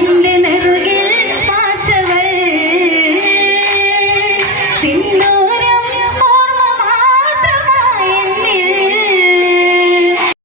grande.